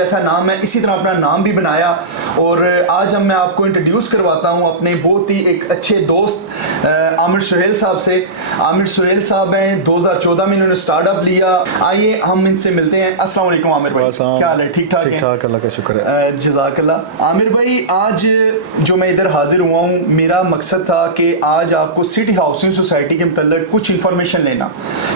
जैसा नाम है इसी तरह अपना नाम भी बनाया। और आज हम मैं आपको इंट्रोड्यूस करवाता हूँ अपने बहुत ही एक अच्छे दोस्त आमिर सुहेल साहब से। आमिर सुहेल साहब हैं, 2014 में इन्होंने स्टार्टअप लिया। आइए हम इनसे मिलते हैं। अस्सलाम वालेकुम आमिर भाई, क्या हाल है? ठीक ठाक है? अल्लाह का शुक्र है। जज़ाकल्लाह। आमिर भाई, आज जो मैं इधर हाजिर हुआ हूँ, मेरा मकसद था कि आज आपको सिटी हाउसिंग सोसाइटी के मतलब कुछ इन्फॉर्मेशन लेना,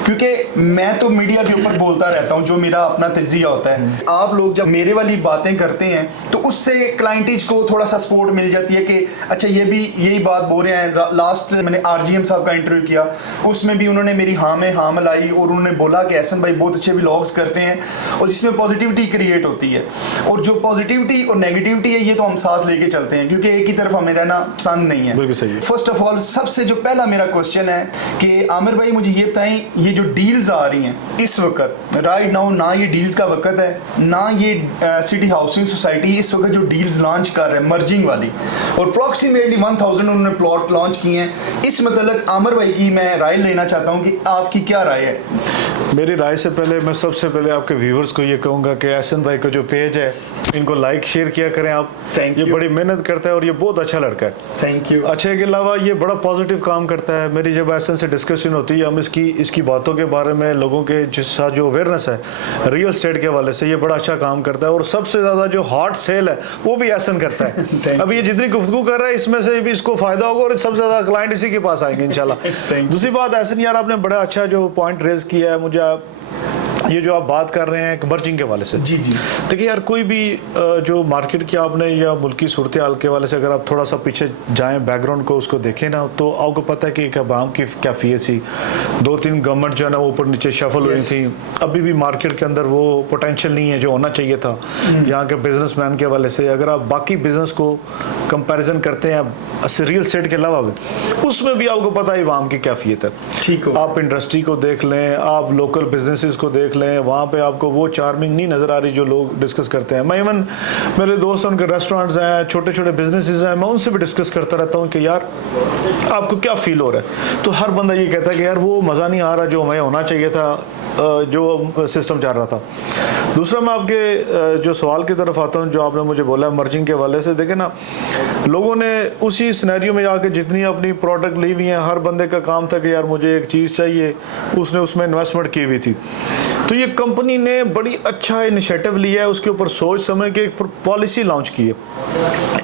क्योंकि मैं तो मीडिया के ऊपर बोलता रहता हूँ जो मेरा अपना तजिया होता है। आप लोग जब मेरे वाली बातें करते हैं तो उससे क्लाइंटेज को थोड़ा सा सपोर्ट मिल जाती है कि अच्छा ये भी यही बात बोल रहे हैं। लास्ट मैंने RGM साहब का इंटरव्यू किया, उसमें भी उन्होंने मेरी हाँ में हाँ मिलाई और उन्होंने बोला कि एहसन भाई बहुत अच्छे व्लॉग्स करते हैं और जिसमें पॉजिटिविटी क्रिएट होती है। और जो पॉजिटिविटी और नेगेटिविटी है ये तो हम साथ लेके चलते हैं, क्योंकि एक ही तरफ हमें रहना पसंद नहीं है। बिल्कुल सही। फर्स्ट ऑफ ऑल सबसे जो पहला मेरा क्वेश्चन है कि आमिर भाई मुझे ये बताएं, ये जो डील्स आ रही हैं इस वक्त राइट नाउ, ना ये डील्स का वक्त है ना ये सिटी हाउसिंग सोसाइटी इस वक्त जो डील्स लॉन्च कर रहे हैं मर्जिंग वाली, और अप्रॉक्सीमेटली 1000 उन्होंने प्लॉट लॉन्च किए हैं। इस मतलब आमिर भाई की मैं राय लेना चाहता हूँ कि आपकी क्या राय है? मेरी राय से पहले मैं सबसे पहले आपके व्यूवर्स को ये कहूँगा कि एहसन भाई का जो पेज है इनको लाइक शेयर किया करें आप। थैंक ये यू। बड़ी मेहनत करता है और ये बहुत अच्छा लड़का है। Thank you. अच्छे के अलावा ये बड़ा पॉजिटिव काम करता है। मेरी जब एहसन से डिस्कशन होती है हम इसकी बातों के बारे में लोगों के जिस साथ जो अवेयरनेस है रियल एस्टेट के हवाले से, ये बड़ा अच्छा काम करता है। और सबसे ज़्यादा जो हॉट सेल है वो भी एहसन करता है। अब ये जितनी गुफ्तगू कर रहा है इसमें से भी इसको फ़ायदा होगा और सबसे ज़्यादा क्लाइंट इसी के पास आएंगे इंशाल्लाह। दूसरी बात एहसन यार, आपने बड़ा अच्छा जो पॉइंट रेज किया है, मुझे ये जो आप बात कर रहे हैं मर्जिंग के वाले से, जी जी देखिए यार, कोई भी जो मार्केट की आपने या मुल्की सूरत हाल के वाले से अगर आप थोड़ा सा पीछे जाएं, बैकग्राउंड को उसको देखें ना, तो आपको पता है कि एक अवाम की कैफियत थी। 2-3 गवर्नमेंट जो है ना वो ऊपर नीचे शफल हुई थी। अभी भी मार्केट के अंदर वो पोटेंशियल नहीं है जो होना चाहिए था यहाँ के बिजनेसमैन के वाले से। अगर आप बाकी बिजनेस को कंपैरिजन करते हैं रियल एस्टेट के अलावा भी, उसमें भी आपको पता है अवाम की कैफियत है। ठीक हो। आप इंडस्ट्री को देख लें, आप लोकल बिजनेसेस को देख लें, वहाँ पे आपको वो चार्मिंग नहीं नज़र आ रही जो लोग डिस्कस करते हैं। मैं इवन मेरे दोस्त उनके रेस्टोरेंट्स हैं, छोटे छोटे बिजनेसेस हैं, मैं उनसे भी डिस्कस करता रहता हूँ कि यार आपको क्या फील हो रहा है। तो हर बंदा ये कहता है कि यार वो मज़ा नहीं आ रहा जो हमें होना चाहिए था, जो सिस्टम चल रहा था। दूसरा मैं आपके जो सवाल की तरफ आता हूँ जो आपने मुझे बोला मर्जिंग के वाले से, देखें ना, लोगों ने उसी सिनेरियो में जाके जितनी अपनी प्रोडक्ट ली हुई हैं, हर बंदे का काम था कि यार मुझे एक चीज़ चाहिए, उसने उसमें इन्वेस्टमेंट की हुई थी। तो ये कंपनी ने बड़ी अच्छा इनिशिएटिव लिया है, उसके ऊपर सोच समझ के एक पॉलिसी लॉन्च की है।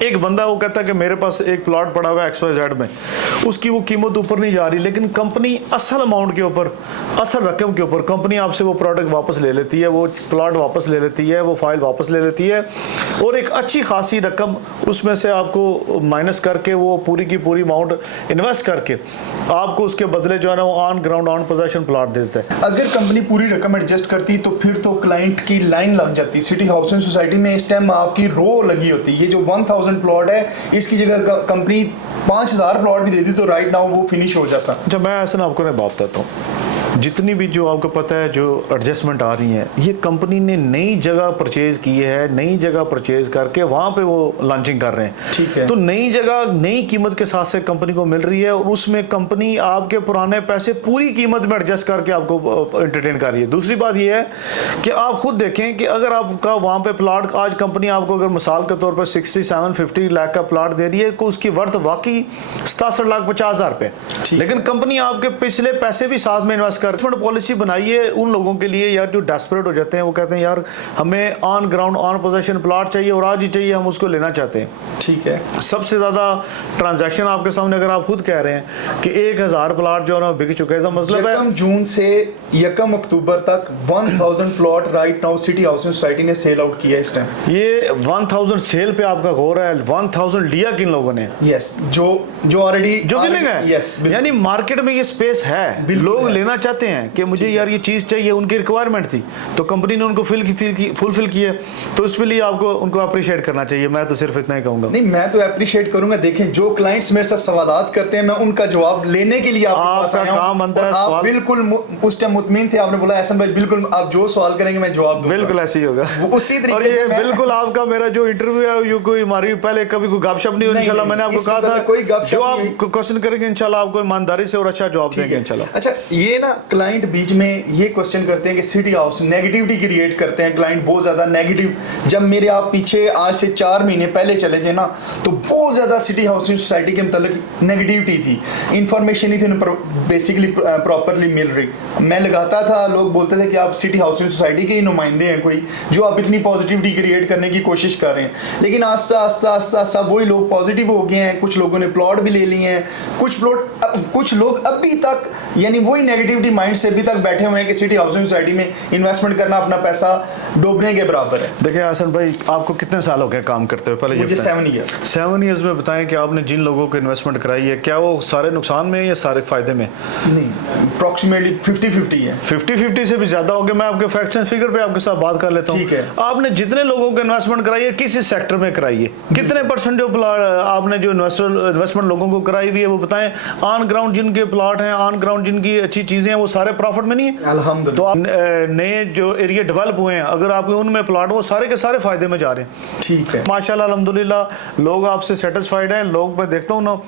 एक बंदा वो कहता है कि मेरे पास एक प्लॉट पड़ा हुआ है XYZ में, उसकी वो कीमत ऊपर नहीं जा रही, लेकिन कंपनी असल अमाउंट के ऊपर, असल रकम के ऊपर कंपनी आपसे वो प्रोडक्ट वापस ले लेती है, वो प्लॉट वापस ले लेती है, वो फाइल वापस ले लेती है और एक अच्छी खासी रकम उसमें से आपको माइनस करके वो पूरी की पूरी अमाउंट इन्वेस्ट करके आपको उसके बदले जो है ना वो on ground on possession plot दे देता है। अगर कंपनी पूरी रकम एडजस्ट करती तो फिर तो क्लाइंट की लाइन लग जाती। सिटी हाउसिंग सोसाइटी में इस टाइम आपकी रो लगी होती। ये जो 1000 प्लॉट है इसकी जगह कंपनी 5000 प्लॉट भी देती तो राइट नाउ वो फिनिश हो जाता। अच्छा, मैं ऐसा आपको नहीं बात बताता हूँ, जितनी भी जो आपको पता है जो एडजस्टमेंट आ रही हैं, ये कंपनी ने नई जगह परचेज की है, नई जगह परचेज करके वहाँ पे वो लॉन्चिंग कर रहे हैं। ठीक है। तो नई जगह नई कीमत के साथ से कंपनी को मिल रही है और उसमें कंपनी आपके पुराने पैसे पूरी कीमत में एडजस्ट करके आपको एंटरटेन कर रही है। दूसरी बात ये है कि आप खुद देखें कि अगर आपका वहाँ पे प्लाट आज कंपनी आपको अगर मिसाल के तौर पर 67-50 लाख का प्लाट दे रही है तो उसकी वर्थ वाकई 67,50,000 रुपये, लेकिन कंपनी आपके पिछले पैसे भी साथ में इन्वेस्ट इन्वेस्टमेंट पॉलिसी बनाई है उन लोगों के लिए यार जो डेस्परेट हो जाते हैं, वो कहते हैं यार हमें on ground on position plot चाहिए और आज ही चाहिए, हम उसको लेना चाहते हैं। ठीक है। सबसे ज़्यादा ट्रांजैक्शन आपके सामने अगर आप खुद कह रहे हैं कि 1000 प्लॉट जो है ना बिक चुके हैं, तो मतलब है 1 जून से 1 अक्टूबर तक 1000 plot right now city housing society ने सेल आउट किया इस टाइम। ये 1000 सेल पे आपका हो रहा है, 1000 लिया किन लोगों ने? यस, जो ऑलरेडी जो बिलिंग है। यस, यानी मार्केट में ये स्पेस है, लोग लेना चाहते हैं कि मुझे यार ये चीज़ चाहिए, उनकी रिक्वायरमेंट थी तो कंपनी ने उनको फुलफिल किए, तो इसके लिए आपको उनको अप्रिशिएट करना चाहिए। मैं तो सिर्फ इतना ही कहूँगा। नहीं, मैं तो अप्रिशिएट करूंगा। देखें, जो क्लाइंट्स मेरे साथ सवालात करते हैं मैं उनका जवाब लेने के लिए आपका काम बनता है। आप बिल्कुल उस टाइम मुतमिन थे, आपने बोला एहसन भाई बिल्कुल आप जो सवाल करेंगे मैं जवाब दूंगा। बिल्कुल ऐसे ही होगा, उसी तरीके से बिल्कुल आपका मेरा जो इंटरव्यू है ये कोई हमारी पहले कभी कोई गपशप नहीं हुई। इंशाल्लाह मैंने आपको कहा था कोई गपशप जो आप क्वेश्चन करेंगे इंशाल्लाह आपको ईमानदारी से और अच्छा जवाब देंगे इंशाल्लाह। अच्छा, ये ना क्लाइंट बीच में ये क्वेश्चन करते हैं कि सिटी हाउस नेगेटिविटी क्रिएट करते हैं, क्लाइंट बहुत ज़्यादा नेगेटिव। जब मेरे आप पीछे आज से 4 महीने पहले चले जाए ना, तो बहुत ज़्यादा सिटी हाउसिंग सोसाइटी के मतलब नेगेटिविटी थी, इंफॉर्मेशन ही थी बेसिकली प्रॉपरली मिल रही। मैं लगाता था, लोग बोलते थे कि आप सिटी हाउसिंग सोसाइटी के ही नुमाइंदे हैं कोई, जो आप इतनी पॉजिटिविटी क्रिएट करने की कोशिश कर रहे हैं। लेकिन आस्ता आस्ता वही लोग पॉजिटिव हो गए हैं, कुछ लोगों ने प्लॉट भी ले लिए हैं, कुछ लोग अभी तक यानी वही नेगेटिविटी माइंड से अभी तक बैठे हुए हैं कि सिटी हाउसिंग सोसाइटी में इन्वेस्टमेंट करना अपना पैसा डूबने के बराबर है। देखिए हसन भाई, आपको कितने साल हो गए काम करते हुए? पहले मुझे 7 ईयर। 7 ईयर्स में बताएं कि आपने जिन लोगों को इन्वेस्टमेंट कराई है, क्या वो सारे नुकसान में या सारे फायदे में? नहीं, अप्रॉक्सीमेटली 50-50 है। 50-50 से भी ज्यादा हो गया। मैं आपके फैक्ट्स एंड फिगर पे आपके साथ बात कर लेता हूँ। ठीक है। आपने जितने लोगों को इन्वेस्टमेंट कराई है, किस सेक्टर में कराई है, कितने परसेंट जो आपने जो इन्वेस्टमेंट लोगों को कराई हुई है वो बताएं। ऑन ग्राउंड जिनके प्लॉट हैं, ऑन ग्राउंड जिनकी अच्छी चीजें हैं, वो सारे प्रॉफिट में नहीं है? अल्हम्दुलिल्लाह। तो नए जो एरिया डेवलप हुए हैं, अगर आप उनमें प्लॉट, वो सारे के सारे फायदे में जा रहे हैं। ठीक है, माशाल्लाह अल्हम्दुलिल्लाह, लोग आपसे सेटिस्फाइड हैं। लोग, मैं देखता हूँ ना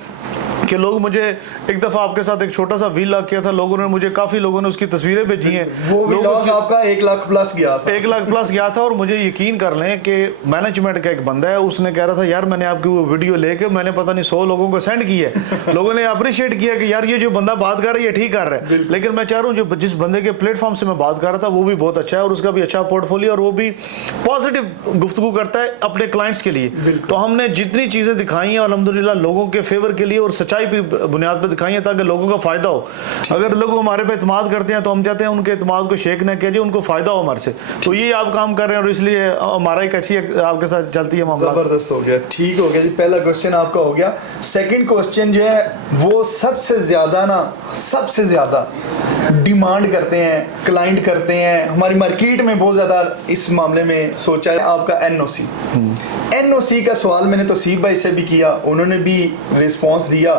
कि लोग मुझे, एक दफ़ा आपके साथ एक छोटा सा व्लॉग किया था, लोगों ने मुझे, काफ़ी लोगों ने उसकी तस्वीरें भेजी हैं। वो व्लॉग आपका 1 लाख प्लस गया था। 1 लाख प्लस गया था। और मुझे यकीन कर लें कि मैनेजमेंट का एक बंदा है, उसने कह रहा था यार मैंने आपकी वो वीडियो लेके मैंने पता नहीं 100 लोगों को सेंड की है। लोगों ने अप्रिशिएट किया कि यार ये जो बंदा बात कर रहा है ये ठीक कर रहा है। लेकिन मैं चाह रहा हूँ जो जिस बंदे के प्लेटफॉर्म से मैं बात कर रहा था वो भी बहुत अच्छा है, और उसका भी अच्छा पोर्टफोलियो, और वो भी पॉजिटिव गुफ्तगू करता है अपने क्लाइंट्स के लिए। तो हमने जितनी चीज़ें दिखाई हैं अल्हम्दुलिल्लाह लोगों के फेवर के लिए और सच्चाई पे बुनियाद पे दिखाई है, ताकि लोगों का फायदा हो। अगर लोग हमारे पे इत्मीनान करते हैं तो हम चाहते हैं उनके इत्मीनान को शेक न किया जाए, उनको फायदा हो हमारे से। तो ये आप काम कर रहे हैं और इसलिए हमारा एक अच्छी आपके साथ चलती है मामला। जबरदस्त हो गया, ठीक हो गया जी। पहला क्वेश्चन आपका हो गया। सेकंड क्वेश्चन जो है वो सबसे ज्यादा डिमांड करते हैं, क्लाइंट करते हैं, हमारी मार्केट में बहुत ज़्यादा इस मामले में सोचा है, आपका एनओसी। एनओसी का सवाल मैंने तो सीप भाई से भी किया, उन्होंने भी रिस्पांस दिया,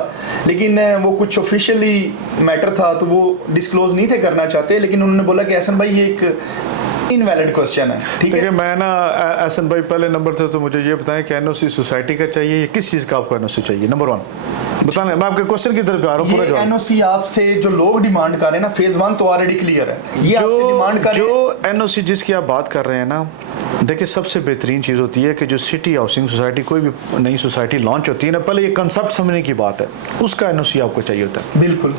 लेकिन वो कुछ ऑफिशियली मैटर था तो वो डिस्क्लोज नहीं थे करना चाहते, लेकिन उन्होंने बोला कि एहसन भाई ये एक इनवैलिड क्वेश्चन है। ठीक है, मैं ना एहसन भाई पहले नंबर थे तो मुझे ये बताएं कि एनओसी सोसाइटी का चाहिए या किस चीज़ का आपको एनओसी चाहिए? नंबर 1 बताने, मैं आपके क्वेश्चन की तरफ आ रहा हूँ। पूरा जवाब। एनओसी आपसे जो लोग डिमांड कर रहे हैं ना, फेज 1 तो ऑलरेडी क्लियर है, ये आपसे डिमांड कर रहे हैं। जो एनओसी जिसकी आप बात कर रहे हैं ना, देखिए सबसे बेहतरीन चीज़ होती है कि जो सिटी हाउसिंग सोसाइटी, कोई भी नई सोसाइटी लॉन्च होती है ना, पहले ये कंसेप्ट समझने की बात है, उसका एनओसी आपको चाहिए होता है। बिल्कुल,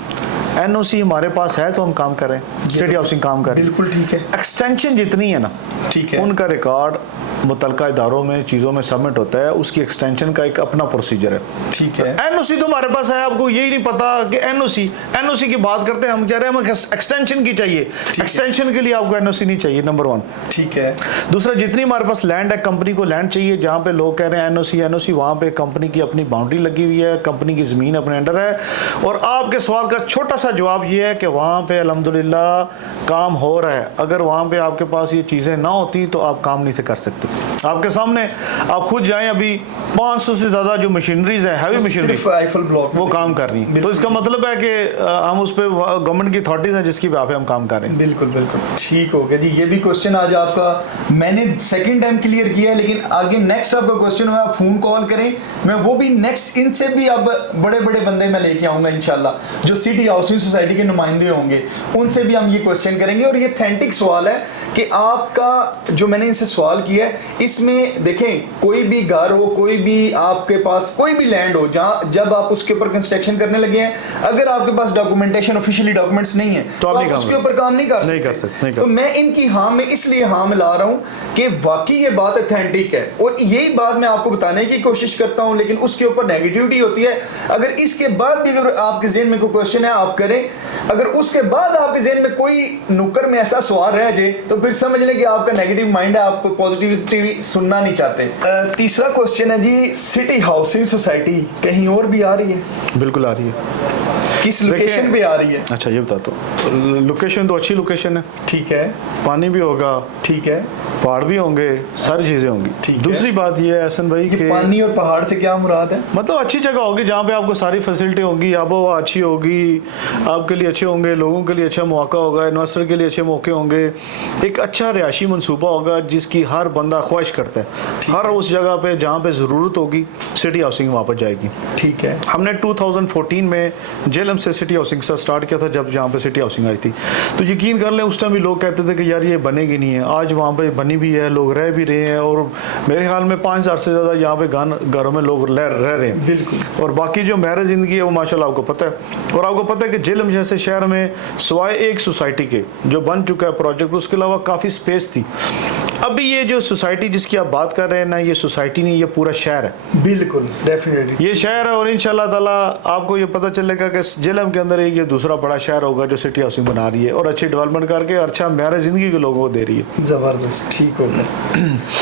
एनओसी हमारे पास है तो हम काम करें, सिटी हाउसिंग काम करें। बिल्कुल ठीक है। एक्सटेंशन जितनी है ना, ठीक है, उनका रिकॉर्ड मुतलका इदारों में चीज़ों में सबमिट होता है, उसकी एक्सटेंशन का एक अपना प्रोसीजर है। ठीक है, एनओसी तो हमारे पास है, आपको यही नहीं पता कि एनओसी की बात करते हैं, हम कह रहे हैं हमें एक्सटेंशन की चाहिए। एक्सटेंशन के लिए आपको एनओसी नहीं चाहिए, नंबर 1। ठीक है। दूसरा, जितनी हमारे पास लैंड है, कंपनी को लैंड चाहिए, जहाँ पे लोग कह रहे हैं एनओसी, वहाँ पे कंपनी की अपनी बाउंड्री लगी हुई है, कंपनी की ज़मीन अपने अंडर है। और आपके सवाल का छोटा सा जवाब ये है कि वहाँ पे अल्हम्दुलिल्लाह काम हो रहा है। अगर वहाँ पे आपके पास ये चीज़ें ना होती तो आप काम नहीं से कर सकते। आपके सामने आप खुद जाएं, अभी 500 से ज़्यादा जो मशीनरीज है, हैवी मशीनरी, आईफल ब्लॉक वो काम कर रही हैं। तो इसका मतलब है कि हम उस पर गवर्नमेंट की अथॉरिटीज़ हैं जिसकी पे हम काम कर रहे हैं। बिल्कुल बिल्कुल ठीक हो गया जी। ये भी क्वेश्चन आज आपका मैंने सेकंड टाइम क्लियर किया है, लेकिन आगे नेक्स्ट आपका क्वेश्चन हुआ, आप फोन कॉल करें, मैं वो भी नेक्स्ट इनसे भी अब बड़े बड़े बंदे मैं लेके आऊँगा इंशाल्लाह, जो सिटी हाउसिंग सोसाइटी के नुमाइंदे होंगे, उनसे भी हम ये क्वेश्चन करेंगे। और ये ऑथेंटिक सवाल है कि आपका जो मैंने इनसे सवाल किया है, इसमें देखें कोई भी घर हो, कोई भी आपके पास कोई भी लैंड हो, जहाँ जब आप उसके ऊपर कंस्ट्रक्शन करने लगे हैं, अगर आपके पास डॉक्यूमेंटेशन ऑफिशियली डॉक्यूमेंट्स नहीं है तो आप उसके ऊपर काम नहीं कर सकते। तो मैं इनकी हाँ में इसलिए हाँ मिला रहा हूँ कि वाकई ये बात ऑथेंटिक है, और यही बात मैं आपको बताने की कोशिश करता हूँ, लेकिन उसके ऊपर नेगेटिविटी होती है। अगर इसके बाद भी अगर आपके ज़हन में कोई क्वेश्चन है आप करें, अगर उसके बाद आपके ज़हन में कोई नुक्कर में ऐसा सवाल रह जाए तो फिर समझ लें कि आपका नेगेटिव माइंड है, आपको पॉजिटिविटी सुनना नहीं चाहते। तीसरा क्वेश्चन है जी, सिटी हाउसिंग सोसाइटी कहीं और भी आ रही है? बिल्कुल आ रही है। किस लोकेशन पे आ रही है? अच्छा ये बता दो। लोकेशन तो अच्छी लोकेशन है, ठीक है, पानी भी होगा, ठीक है, पहाड़ भी होंगे, सारी चीज़ें होंगी। ठीक है। दूसरी बात ये है हसन भाई ये कि पानी और पहाड़ से क्या मुराद है? मतलब अच्छी जगह होगी जहाँ पे आपको सारी फैसिलिटी होगी, आबो हवा अच्छी होगी, आपके लिए अच्छे होंगे, लोगों के लिए अच्छा मौका होगा, इन्वेस्टर के लिए अच्छे मौके होंगे, एक अच्छा रिहायशी मनसूबा होगा जिसकी हर बंदा ख्वाहिश करता है। हर उस जगह पे जहाँ पे ज़रूरत होगी सिटी हाउसिंग वापस जाएगी। ठीक है। हमने 2014 में जेलम से सिटी हाउसिंग से स्टार्ट किया था, जब जहाँ पे सिटी हाउसिंग आई थी। तो यकीन कर लें उस टाइम भी लोग कहते थे कि यार ये बनेगी नहीं है। आज वहाँ पे बनी भी है, लोग रह भी रहे हैं, और मेरे ख्याल में 5,000 से ज़्यादा यहाँ पे घरों में लोग रह रहे हैं। बिल्कुल। और बाकी जो महर ज़िंदगी है वो माशाल्लाह आपको पता है। और आपको पता है कि जेलम जैसे शहर में सिवाय एक सोसाइटी के जो बन चुका है प्रोजेक्ट, उसके अलावा काफ़ी स्पेस थी। अभी ये जो सोसाइटी जिसकी आप बात कर रहे हैं ना, ये सोसाइटी नहीं, ये पूरा शहर है। बिल्कुल, डेफिनेटली ये शहर है। और इंशाल्लाह ताला आपको ये पता चलेगा कि जेलम के अंदर एक ये दूसरा बड़ा शहर होगा जो सिटी हाउसिंग बना रही है और अच्छी डेवलपमेंट करके अच्छा महर ज़िंदगी के लोगों को दे रही है। जबरदस्त। ठीक हो गया।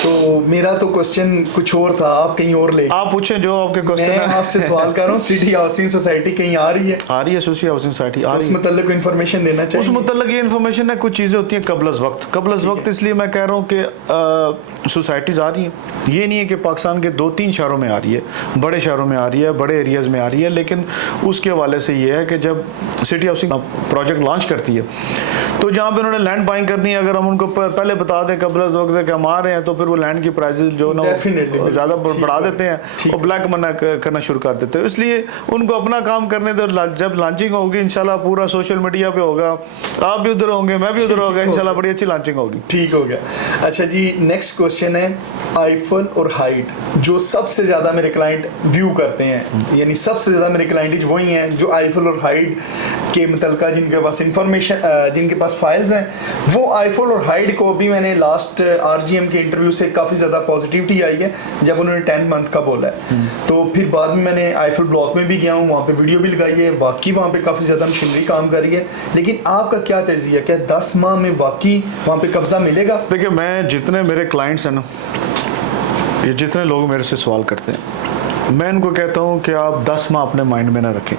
तो मेरा तो क्वेश्चन कुछ और था, आप कहीं और ले। आप पूछें जो आपके क्वेश्चन मैं है। आपसे सवाल कर रहा हूँ, सिटी हाउसिंग सोसाइटी कहीं आ रही है? आ रही है सिटी हाउसिंग सोसाइटी, आ उस रही है। मतलब को इन्फॉर्मेशन देना उस चाहिए। मतलब ये इन्फॉर्मेशन है, कुछ चीज़ें होती हैं कबल अज़ वक्त, इसलिए मैं कह रहा हूँ कि सोसाइटीज़ आ रही हैं। ये नहीं है कि पाकिस्तान के 2-3 शहरों में आ रही है, बड़े शहरों में आ रही है, बड़े एरियाज़ में आ रही है, लेकिन उसके हवाले से ये है कि जब सिटी हाउसिंग प्रोजेक्ट लॉन्च करती है तो जहाँ पे उन्होंने लैंड बाइंग करनी है, अगर हम उनको पहले बता दें कबल अज़ वक्त कि हम आ रहे हैं, तो फिर वो लैंड की प्राइसेस जो ना ज़्यादा बढ़ा देते हैं और ब्लैक मना करना शुरू कर देते हैं। इसलिए उनको अपना काम करने दो। जब लॉन्चिंग होगी इंशाल्लाह पूरा सोशल मीडिया पे होगा, आप भी उधर होंगे, मैं भी उधर होगा, इंशाल्लाह बड़ी अच्छी लॉन्चिंग होगी। ठीक हो गया। अच्छा जी, नेक्स्ट क्वेश्चन है आईफल और हाइट, जो सबसे ज़्यादा मेरे क्लाइंट व्यू करते हैं, यानी सबसे ज़्यादा मेरे क्लाइंट वही हैं जो आईफल और हाइट के मुतल्लिका जिनके पास इंफॉर्मेशन, जिनके पास फाइल्स हैं, वो आईफल और हाइट को भी मैंने लास्ट आरजीएम के इंटरव्यू से काफ़ी ज़्यादा पॉजिटिविटी आई है जब उन्होंने 10 मंथ का बोला है। तो फिर बाद में मैंने आईफल ब्लॉक में भी गया हूँ, वहाँ पे वीडियो भी लगाई है, वाकई वहाँ पे काफ़ी ज़्यादा मशीनरी काम कर रही है। लेकिन आपका क्या तज़िया, क्या 10 माह में वाकई वहाँ पे कब्जा मिलेगा? देखिए, मैं जितने मेरे क्लाइंट्स हैं ना, ये जितने लोग मेरे से सवाल करते हैं, मैं इनको कहता हूँ कि आप 10 माह अपने माइंड में ना रखें।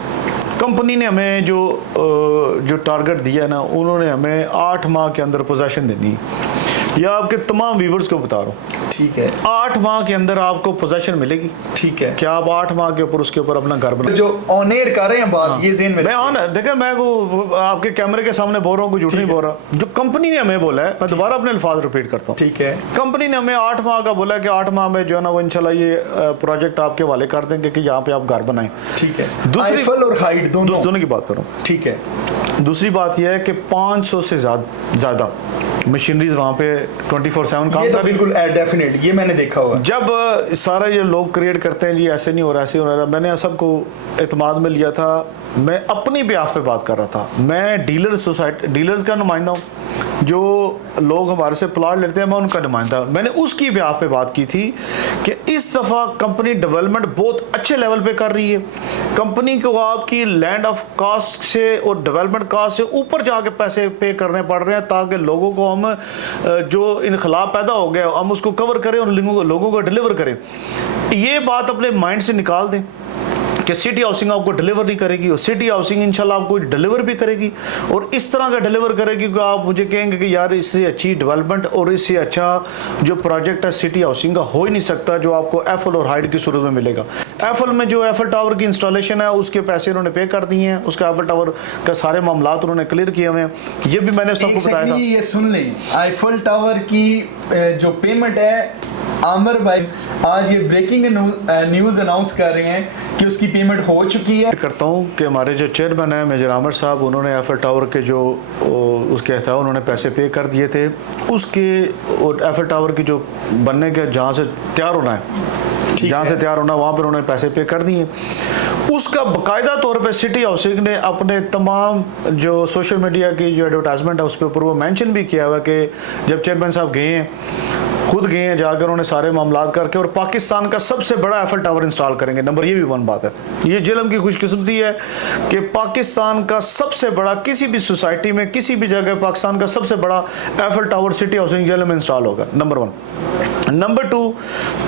कंपनी ने हमें जो टारगेट दिया ना, उन्होंने हमें 8 माह के अंदर पोजीशन देनी है। या आपके तमाम व्यूवर्स को बता रहा हूँ, ठीक है, 8 माह के अंदर आपको पोजीशन मिलेगी। ठीक है, क्या आप 8 माह के ऊपर उसके ऊपर अपना घर बना, जो ऑन एयर कर रहे हैं बात, हाँ। ये ज़हन में मैं ऑन देखा, मैं को आपके कैमरे के सामने बोल रहा हूँ, कुछ झूठ नहीं बोल रहा। जो कंपनी ने हमें बोला है, मैं दोबारा अपने अल्फाज रिपीट करता हूँ, ठीक है, कंपनी ने हमें 8 माह का बोला कि 8 माह में जो है ना वो इंशाल्लाह ये प्रोजेक्ट आपके हवाले कर देंगे कि यहाँ पे आप घर बनाएं। ठीक है। दूसरी आईफल और हाइट दोनों की बात करूँ, ठीक है। दूसरी बात यह है कि 500 से ज़्यादा मशीनरीज वहाँ पे 24/7 काम ये तो कर रही है। बिल्कुल डेफिनेटली, ये मैंने देखा हुआ। जब सारा ये लोग क्रिएट करते हैं जी ऐसे नहीं हो रहा, ऐसे हो रहा, मैंने सबको एतमाद में लिया था। मैं अपनी ब्याह पे बात कर रहा था। मैं डीलर्स का नुमाइंदा हूँ, जो लोग हमारे से प्लाट लेते हैं, मैं उनका नुमाइंदा हूँ। मैंने उसकी ब्याह पे बात की थी कि इस दफ़ा कंपनी डेवलपमेंट बहुत अच्छे लेवल पे कर रही है। कंपनी को आपकी लैंड ऑफ कास्ट से और डेवलपमेंट कास्ट से ऊपर जाके पैसे पे करने पड़ रहे हैं, ताकि लोगों को हम जो इनखलाब पैदा हो गया हम उसको कवर करें और लोगों को डिलीवर करें। ये बात अपने माइंड से निकाल दें कि सिटी हाउसिंग आपको डिलीवर नहीं करेगी, और सिटी हाउसिंग इंशाल्लाह आपको डिलीवर भी करेगी, और इस तरह का डिलीवर करेगी कि आप मुझे कहेंगे कि यार इससे अच्छी डेवलपमेंट और इससे अच्छा जो प्रोजेक्ट है सिटी हाउसिंग का हो ही नहीं सकता, जो आपको एफएल और हाइट की सूरत में मिलेगा। एफएल में जो एफएल टावर की इंस्टॉलेशन है उसके पैसे उन्होंने पे कर दिए हैं, उसका एफएल टावर का सारे मामला उन्होंने क्लियर किए हुए हैं। ये भी मैंने सबको बताया था। ये सुन लें, आईफल टावर की जो पेमेंट है, आमिर भाई आज ये ब्रेकिंग न्यूज़ अनाउंस कर रहे हैं कि उसकी पेमेंट हो चुकी है। करता हूँ कि हमारे जो चेयरमैन हैं मेजर आमिर साहब, उन्होंने एफएल टावर के जो उसके था उन्होंने पैसे पे कर दिए थे। उसके और एफएल टावर की जो बनने के जहाँ से तैयार होना है, जहाँ से तैयार होना वहाँ पर उन्होंने पैसे पे कर दिए। उसका बाकायदा तौर पे सिटी हाउसिंग ने अपने तमाम जो सोशल मीडिया की जो एडवर्टाइजमेंट है उस पर ऊपर वो मेंशन भी किया हुआ कि जब चेयरमैन साहब गए हैं, खुद गए हैं, जाकर उन्होंने सारे मामलात करके और पाकिस्तान का सबसे बड़ा एफएल टावर इंस्टॉल करेंगे। नंबर ये भी वन बात है, ये जेलम की खुशकिस्मती है कि पाकिस्तान का सबसे बड़ा किसी भी सोसाइटी में किसी भी जगह पाकिस्तान का सबसे बड़ा FL tower city housing Jhelum में इंस्टॉल होगा। नंबर 1। नंबर 2,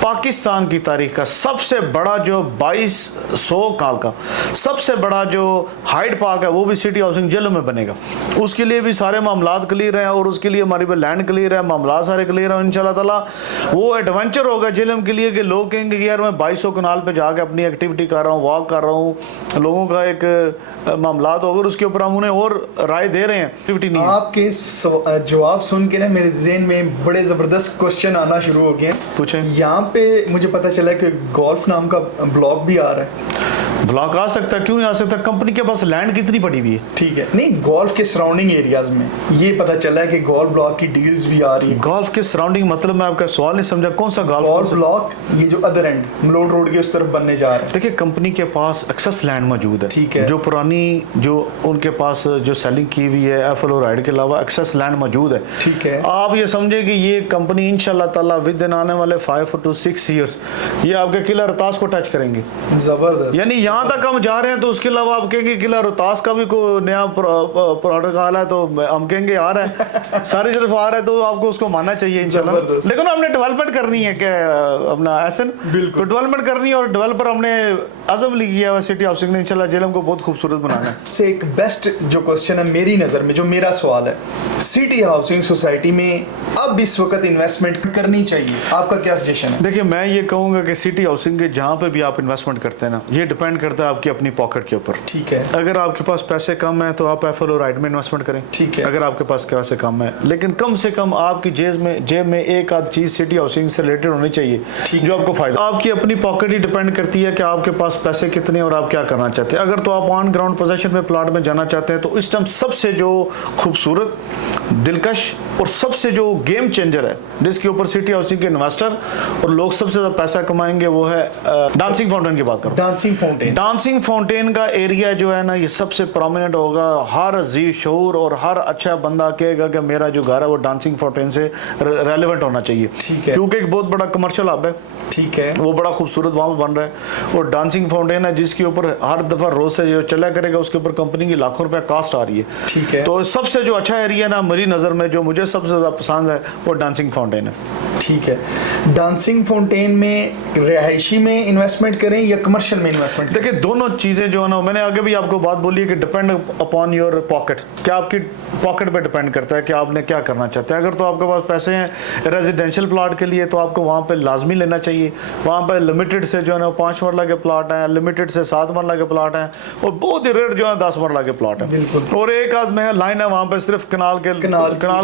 पाकिस्तान की तारीख का सबसे बड़ा जो 2200 साल का सबसे बड़ा जो हाइड पार्क है वो भी सिटी हाउसिंग जेलों में बनेगा। उसके लिए भी सारे मामलात क्लियर हैं और उसके लिए हमारी लैंड क्लियर है, मामलात सारे क्लियर हैं। इंशाल्लाह ताला वो एडवेंचर होगा जेलम के लिए कि लोग कहेंगे कि यार मैं 2200 कनाल पे जाके अपनी एक्टिविटी कर रहा हूँ, वॉक कर रहा हूँ, लोगों का एक मामलात होगा, उसके ऊपर हम उन्हें और राय दे रहे हैं। एक्टिविटी नहीं है। आपके जवाब सुन के ना मेरे जहन में बड़े ज़बरदस्त क्वेश्चन आना शुरू हो गए हैं। पूछें। यहाँ पे मुझे पता चला कि गोल्फ नाम का ब्लॉग भी आ रहा है। ब्लॉक आ सकता है, क्यों नहीं आ सकता? कंपनी के पास लैंड कितनी पड़ी हुई है। ठीक है, नहीं गोल्फ के सराउंडिंग एरियाज में ये पता चला है कि गोल्फ ब्लॉक की डील्स भी आ रही है। गोल्फ के सराउंडिंग मतलब मैं आपका सवाल नहीं समझा, कौन सा गोल्फ ब्लॉक? ये जो अदर एंड मलोड रोड के उस तरफ बनने जा रहा है। देखिए कंपनी के पास एक्सेस लैंड मौजूद है। ठीक है। जो पुरानी जो उनके पास जो सेलिंग की हुई है एफएलओ राइड के अलावा एक्सेस लैंड मौजूद है। ठीक है। आप ये समझे कि ये कंपनी इंशाल्लाह ताला विद इन आने वाले 5 to 6 ईयर्स ये आपके किला रोहतास को टच करेंगे। जबरदस्त। यानी यहाँ तक हम जा रहे हैं तो उसके अलावा आप कहेंगे किला रोहतास का भी कोई नया प्रोडक्ट आ रहा है तो हम कहेंगे आ रहा है, सारी तरफ आ रहा है तो आपको उसको मानना चाहिए इंशाल्लाह। लेकिन हमने डेवलपमेंट करनी है क्या अपना एसन, तो डेवलपमेंट करनी है और डेवलपर हमने अज़म ली किया है सिटी हाउसिंग ने इंशाल्लाह जेलम को बहुत खूबसूरत बनाना है। से एक बेस्ट जो क्वेश्चन है मेरी नज़र में, जो मेरा सवाल है, सिटी हाउसिंग सोसाइटी में अब इस वक्त इन्वेस्टमेंट करनी चाहिए, आपका क्या सजेशन है? देखिए मैं ये कहूँगा कि सिटी हाउसिंग के जहाँ पे भी आप इन्वेस्टमेंट करते हैं ना, ये डिपेंड करता है आपकी अपनी पॉकेट के ऊपर। ठीक है। अगर आपके पास पैसे कम है तो आप एफएलओ राइट में इन्वेस्टमेंट करें। ठीक है। अगर आपके पास पैसे कम है, लेकिन कम से कम आपकी जेब में एक आध चीज़ सिटी हाउसिंग से रिलेटेड होनी चाहिए जो आपको फायदा। आपकी अपनी पॉकेट ही डिपेंड करती है कि आपके पास पैसे कितने और आप क्या करना चाहते हैं। अगर तो आप ऑन ग्राउंड पोजीशन में प्लॉट में जाना चाहते हैं तो इस टाइम सबसे जो खूबसूरत, दिलकश और सबसे जो गेम चेंजर है जिसके ऊपर सिटी हाउसिंग के इन्वेस्टर और लोग सबसे ज़्यादा पैसा कमाएंगे वो है डांसिंग फाउंटेन की बात करो। डांसिंग फाउंटेन का एरिया जो है ना ये सबसे प्रोमिनेंट होगा। हर अजीज शऊर और हर अच्छा बंदा कहेगा कि मेरा जो घर है वो डांसिंग फाउंटेन से रेलेवेंट होना चाहिए। ठीक है। क्योंकि एक बहुत बड़ा कमर्शियल हब है। ठीक है। वो बड़ा खूबसूरत वहाँ पे बन रहा है और डांसिंग फाउंटेन है जिसके ऊपर हर दफ़ा रोज से जो चला करेगा उसके ऊपर कंपनी की लाखों रुपया कास्ट आ रही है। ठीक है। तो सबसे जो अच्छा एरिया ना मेरी नज़र में जो मुझे सबसे ज़्यादा पसंद है वो डांसिंग फाउंटेन है। ठीक है। डांसिंग फाउंटेन में रिहायशी में इन्वेस्टमेंट करें या कमर्शियल में इन्वेस्टमेंट? देखिए दोनों चीज़ें जो है ना, मैंने आगे भी आपको बात बोली है कि डिपेंड अपॉन योर पॉकेट, क्या आपकी पॉकेट पे डिपेंड करता है कि आपने क्या करना चाहते हैं। अगर तो आपके पास पैसे हैं रेजिडेंशियल प्लॉट के लिए तो आपको वहाँ पे लाजमी लेना चाहिए। वहाँ पे लिमिटेड से जो है ना 5 मरला के प्लॉट हैं, लिमिटेड से 7 मरला के प्लॉट हैं और बहुत ही रेट जो है 10 मरला के प्लॉट हैं। और एक आध में लाइन है वहाँ पे सिर्फ कनाल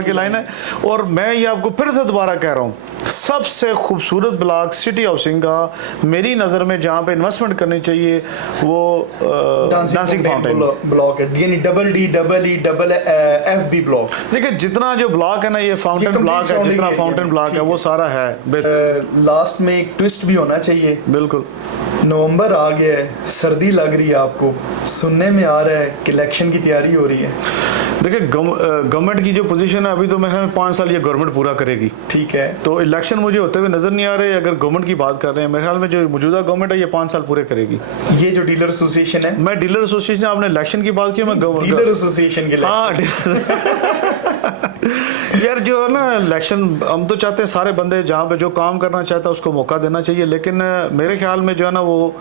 की लाइन है। और मैं ये आपको फिर से दोबारा कह रहा हूँ, सबसे खूबसूरत ब्लॉक सिटी हाउसिंग का मेरी नज़र में जहाँ पे इन्वेस्टमेंट करनी चाहिए वो डांसिंग फाउंटेन ब्लॉक है, यानी DDEEFB ब्लॉक। देखिए जितना जो ब्लॉक है ना ये फाउंटेन ब्लॉक है, जितना फाउंटेन ब्लॉक है वो सारा है। लास्ट में एक ट्विस्ट भी होना चाहिए। बिल्कुल। नवंबर आ गया है, सर्दी लग रही है, आपको सुनने में आ रहा है कि इलेक्शन की तैयारी हो रही है। देखिए गवर्नमेंट की जो पोजीशन है अभी तो मेरे ख्याल में 5 साल ये गवर्नमेंट पूरा करेगी। ठीक है। तो इलेक्शन मुझे होते हुए नजर नहीं आ रहे। अगर गवर्नमेंट की बात कर रहे हैं मेरे ख्याल में जो मौजूदा गवर्नमेंट है ये 5 साल पूरे करेगी। ये जो डीलर एसोसिएशन है, मैं डीलर एसोसिएशन, आपने इलेक्शन की बात की, मैं डीलर एसोसिएशन के यार जो है ना इलेक्शन हम तो चाहते हैं सारे बंदे जहाँ पे जो काम करना चाहता है उसको मौका देना चाहिए, लेकिन मेरे ख्याल में जो है ना वो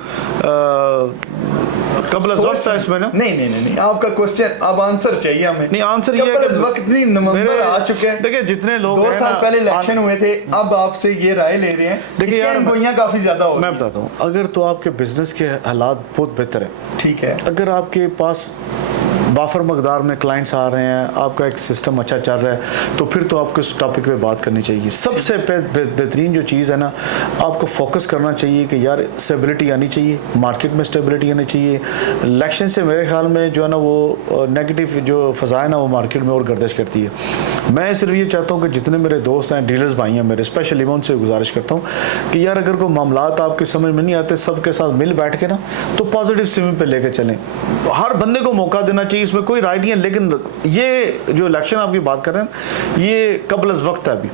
कबल वक्त है इसमें ना। नहीं आपका क्वेश्चन अब आंसर चाहिए हमें। नहीं आंसर ये है वक्त नहीं, नवंबर आ चुके हैं। देखिए जितने लोग 2 साल पहले इलेक्शन हुए थे, अब आपसे ये राय ले रहे हैं। देखिए यार गोइयां काफी ज्यादा हो। मैं बताता हूँ, अगर तो आपके बिजनेस के हालात बहुत बेहतर है, ठीक है, अगर आपके पास वाफर मकदार में क्लाइंट्स आ रहे हैं, आपका एक सिस्टम अच्छा चल रहा है, तो फिर तो आपको इस टॉपिक पे बात करनी चाहिए। सबसे बेहतरीन जो चीज़ है ना, आपको फोकस करना चाहिए कि यार स्टेबिलिटी आनी चाहिए, मार्केट में स्टेबिलिटी आनी चाहिए। इलेक्शन से मेरे ख्याल में जो है ना वो नेगेटिव जो फ़ज़ा है ना वो मार्केट में और गर्दिश करती है। मैं सिर्फ ये चाहता हूँ कि जितने मेरे दोस्त हैं, डीलर्स भाई हैं मेरे, स्पेशली मैं उनसे गुजारिश करता हूँ कि यार अगर कोई मामलात आपके समझ में नहीं आते, सबके साथ मिल बैठ के ना तो पॉजिटिव स्विंग पे लेके चलें। हर बंदे को मौका देना चाहिए, इसमें कोई राय नहीं है। लेकिन ये जो इलेक्शन आपकी बात कर रहे हैं ये कबल वक्त है, अभी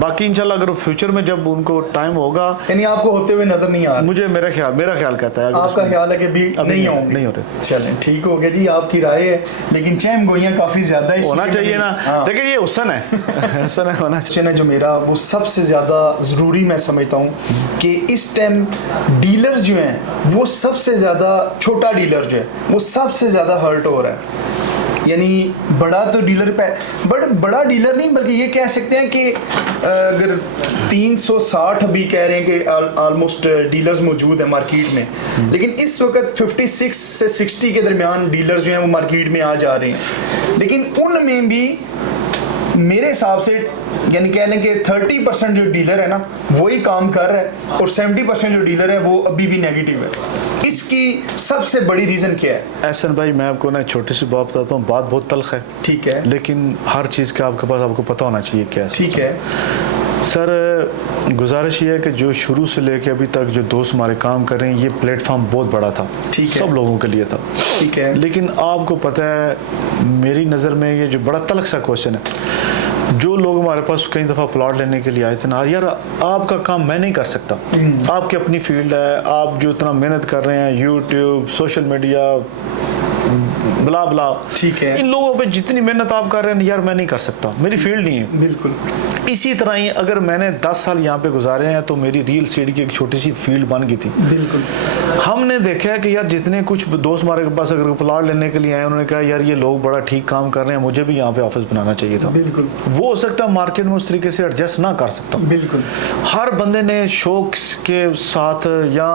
बाकी इंशाल्लाह अगर फ्यूचर में जब उनको टाइम होगा, यानी आपको होते हुए नजर नहीं आ रहा? मुझे मेरा ख्याल कहता है आपका ख्याल है कि भी नहीं होंगे? नहीं हो रहे। चलें, ठीक हो गया जी, आपकी राय है, लेकिन चहम गोइयां काफी ज्यादा है, होना चाहिए ना। हाँ। देखिए ये हुसन है हुसन है, होना चाहिए। क्वेश्चन है जो मेरा, वो सबसे ज़्यादा ज़रूरी मैं समझता हूँ कि इस टाइम डीलर्स जो हैं वो सबसे ज़्यादा, छोटा डीलर जो है वो सबसे ज़्यादा हर्ट हो रहा है। यानी बड़ा तो डीलर पे, बड़ा डीलर नहीं, बल्कि ये कह सकते हैं कि अगर 360 अभी कह रहे हैं कि ऑलमोस्ट डीलर्स मौजूद है मार्केट में, लेकिन इस वक्त 56 से 60 के दरमियान डीलर्स जो हैं वो मार्केट में आ जा रहे हैं। लेकिन उनमें भी मेरे हिसाब से यानी कह लें कि 30% जो डीलर है ना वही काम कर रहा है, और 70% जो डीलर है वो अभी भी नेगेटिव है। इसकी सबसे बड़ी रीज़न क्या है? एहसन भाई, मैं आपको ना छोटी सी बात बताता हूँ, बात बहुत तल्ख है, ठीक है, लेकिन हर चीज़ का आपके पास आपको पता होना चाहिए क्या है। ठीक है सर, गुजारिश ये है कि जो शुरू से लेके अभी तक जो दोस्त हमारे काम कर रहे हैं, ये प्लेटफॉर्म बहुत बड़ा था, ठीक है, सब लोगों के लिए था, ठीक है, लेकिन आपको पता है मेरी नज़र में ये जो बड़ा तल्ख सा क्वेश्चन है, जो लोग हमारे पास कई दफ़ा प्लॉट लेने के लिए आए थे ना, यार आपका काम मैं नहीं कर सकता, आपकी अपनी फील्ड है, आप जो इतना मेहनत कर रहे हैं, यूट्यूब, सोशल मीडिया, ब्ला ब्ला, ठीक है, इन लोगों पे जितनी मेहनत आप कर रहे हैं यार मैं नहीं कर सकता, मेरी फील्ड नहीं है। बिल्कुल इसी तरह ही अगर मैंने 10 साल यहाँ पे गुजारे हैं तो मेरी रियल एस्टेट की एक छोटी सी फील्ड बन गई थी। बिल्कुल हमने देखा है कि यार जितने कुछ दोस्त हमारे पास अगर प्लॉट लेने के लिए आए, उन्होंने कहा यार ये लोग बड़ा ठीक काम कर रहे हैं, मुझे भी यहाँ पे ऑफिस बनाना चाहिए था। बिल्कुल वो हो सकता है मार्केट में उस तरीके से एडजस्ट ना कर सकता। बिल्कुल हर बंदे ने शौक के साथ या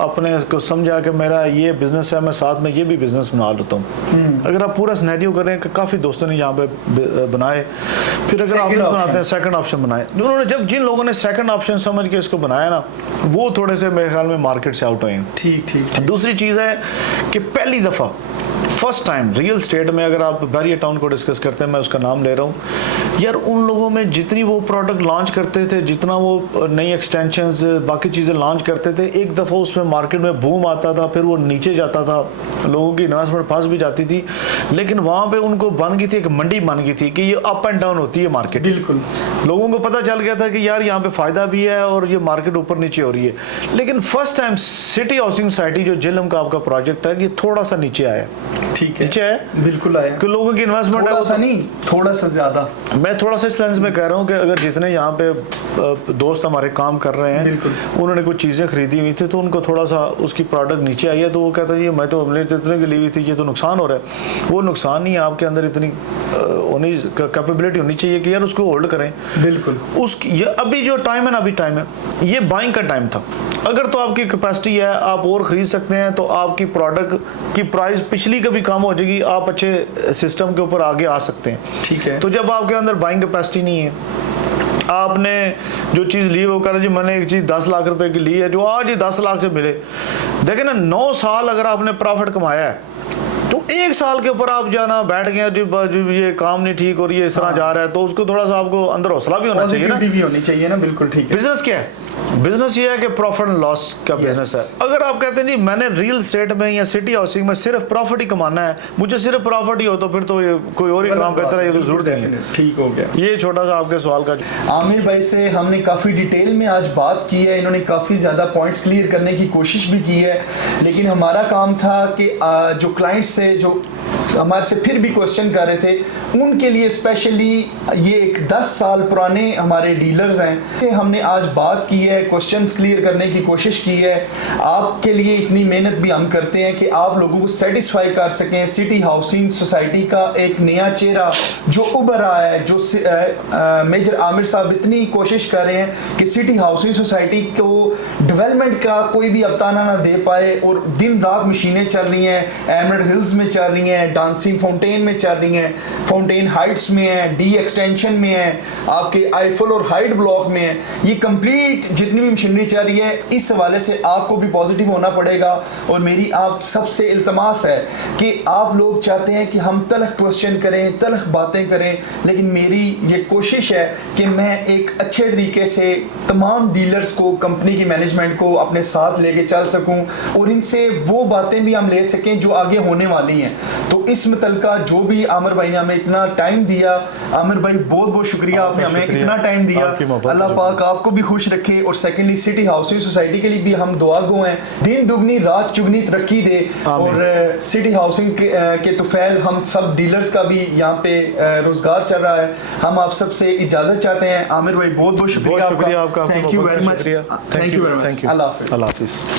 अपने को समझा कि मेरा ये बिजनेस है, मैं साथ में ये भी बिजनेस बना लेता हूँ। अगर आप पूरा सिनेरियो करें कि काफ़ी दोस्तों ने यहाँ पे बनाए, फिर अगर ऑप्शन बनाते हैं सेकंड ऑप्शन बनाए, उन्होंने जिन लोगों ने सेकंड ऑप्शन समझ के इसको बनाया ना, वो थोड़े से मेरे ख्याल में मार्केट से आउट हुए हैं। ठीक ठीक। दूसरी चीज़ है कि पहली दफ़ा फर्स्ट टाइम रियल स्टेट में अगर आप बैरियर टाउन को डिस्कस करते हैं, मैं उसका नाम ले रहा हूँ, यार उन लोगों में जितनी वो प्रोडक्ट लॉन्च करते थे, जितना वो नई एक्सटेंशंस बाकी चीज़ें लॉन्च करते थे, एक दफ़ा उसमें मार्केट में बूम आता था, फिर वो नीचे जाता था, लोगों की इन्वेस्टमेंट फंस भी जाती थी, लेकिन वहाँ पे उनको बन गई थी, एक मंडी बन गई थी कि ये अप एंड डाउन होती है मार्केट। बिल्कुल, लोगों को पता चल गया था कि यार यहाँ पे फ़ायदा भी है और ये मार्केट ऊपर नीचे हो रही है। लेकिन first time city housing society जो जिलम का आपका प्रोजेक्ट है, ये थोड़ा सा नीचे आया। ठीक है, नीचे है, बिल्कुल आया कि लोगों की इन्वेस्टमेंट थोड़ा सा नहीं, थोड़ा सा ज़्यादा। मैं थोड़ा सा इस लेंस में कह रहा हूँ कि अगर जितने यहाँ पे दोस्त हमारे काम कर रहे हैं, उन्होंने कुछ चीज़ें खरीदी हुई थी तो उनको थोड़ा सा उसकी प्रोडक्ट नीचे आई है, तो वो कहता है ये मैं तो हमने इतने की ली हुई थी, ये तो नुकसान हो रहा है। वो नुकसान नहीं है, आपके अंदर इतनी होनी कैपेबिलिटी होनी चाहिए कि यार उसको होल्ड करें। बिल्कुल, उसकी अभी जो टाइम है ना, अभी टाइम है, ये बाइंग का टाइम था। अगर तो आपकी कैपेसिटी है, आप और ख़रीद सकते हैं, तो आपकी प्रोडक्ट की प्राइस पिछली कभी कम हो जाएगी, आप अच्छे सिस्टम के ऊपर आगे आ सकते हैं। ठीक है। तो जब आपके अंदर बाइंग कैपेसिटी नहीं है, आपने जो चीज़ ली वो कर जी मैंने एक चीज़ 10 लाख रुपए की ली है, जो आज ही 10 लाख से मिले, देखिए ना 9 साल अगर आपने प्रॉफिट कमाया है, तो 1 साल के ऊपर आप जाना बैठ गए जो ये काम नहीं ठीक और ये इस तरह जा रहा है, तो उसको थोड़ा सा आपको अंदर हौसला भी होना चाहिए ना, भी होनी चाहिए ना। बिल्कुल ठीक है। बिजनेस क्या है? बिजनेस ये है कि प्रॉफिट एंड लॉस का बिजनेस है। अगर आप कहते हैं जी मैंने रियल स्टेट में या सिटी हाउसिंग में सिर्फ प्रॉफिट ही कमाना है, मुझे सिर्फ प्रॉफिट ही हो, तो फिर तो ये कोई और ही काम बेहतर है, ये तो जरूरत नहीं है। ठीक हो गया। ये छोटा सा आपके सवाल का। आमिर भाई से हमने काफ़ी डिटेल में आज बात की है, इन्होंने काफ़ी ज़्यादा पॉइंट्स क्लियर करने की कोशिश भी की है, लेकिन हमारा काम था कि जो क्लाइंट्स थे, जो हमारे से फिर भी क्वेश्चन कर रहे थे, उनके लिए स्पेशली ये एक 10 साल पुराने हमारे डीलर्स हैं, हमने आज बात की है, क्वेश्चंस क्लियर करने की कोशिश की है। आपके लिए इतनी मेहनत भी हम करते हैं कि आप लोगों को सेटिस्फाई कर सकें। सिटी हाउसिंग सोसाइटी का एक नया चेहरा जो उभर रहा है, जो मेजर आमिर साहब इतनी कोशिश कर रहे हैं कि सिटी हाउसिंग सोसाइटी को डेवलपमेंट का कोई भी अवताना ना दे पाए, और दिन रात मशीनें चल रही हैं, एमरेल्ड हिल्स में चल रही हैं, डांसिंग फाउंटेन में चल रही हैं, फाउंटेन हाइट्स में है, डी एक्सटेंशन में है, आपके आईफल और हाइट ब्लॉक में है, ये कंप्लीट जितनी भी मशीनरी चल रही है, इस हवाले से आपको भी पॉजिटिव होना पड़ेगा। और मेरी आप सबसे इल्तमास है कि आप लोग चाहते हैं कि हम तलख क्वेश्चन करें, तलख बातें करें, लेकिन मेरी ये कोशिश है कि मैं एक अच्छे तरीके से तमाम डीलर्स को, कंपनी की मैनेजमेंट को अपने साथ लेके चल सकूं, और इनसे वो बातें भी हम ले सकें जो आगे होने वाली हैं। तो इस मुतलका जो भी आमिर भाई ने हमें इतना टाइम दिया, आमिर भाई बहुत बहुत शुक्रिया, आपने हमें इतना टाइम दिया। अल्लाह पाक आपको भी खुश रखे। और सेकेंडली सिटी हाउसिंग सोसाइटी के लिए भी हम दुआ गो हैं, दिन दुगनी रात चुगनी तरक्की दे। और सिटी हाउसिंग के तुफैल हम सब डीलर्स का भी यहाँ पे रोजगार चल रहा है। हम आप सबसे इजाजत चाहते हैं। आमिर भाई बहुत बहुत शुक्रिया आपका। Thank you very much. Thank you. अल्लाह हाफिज़। अल्लाह हाफिज़।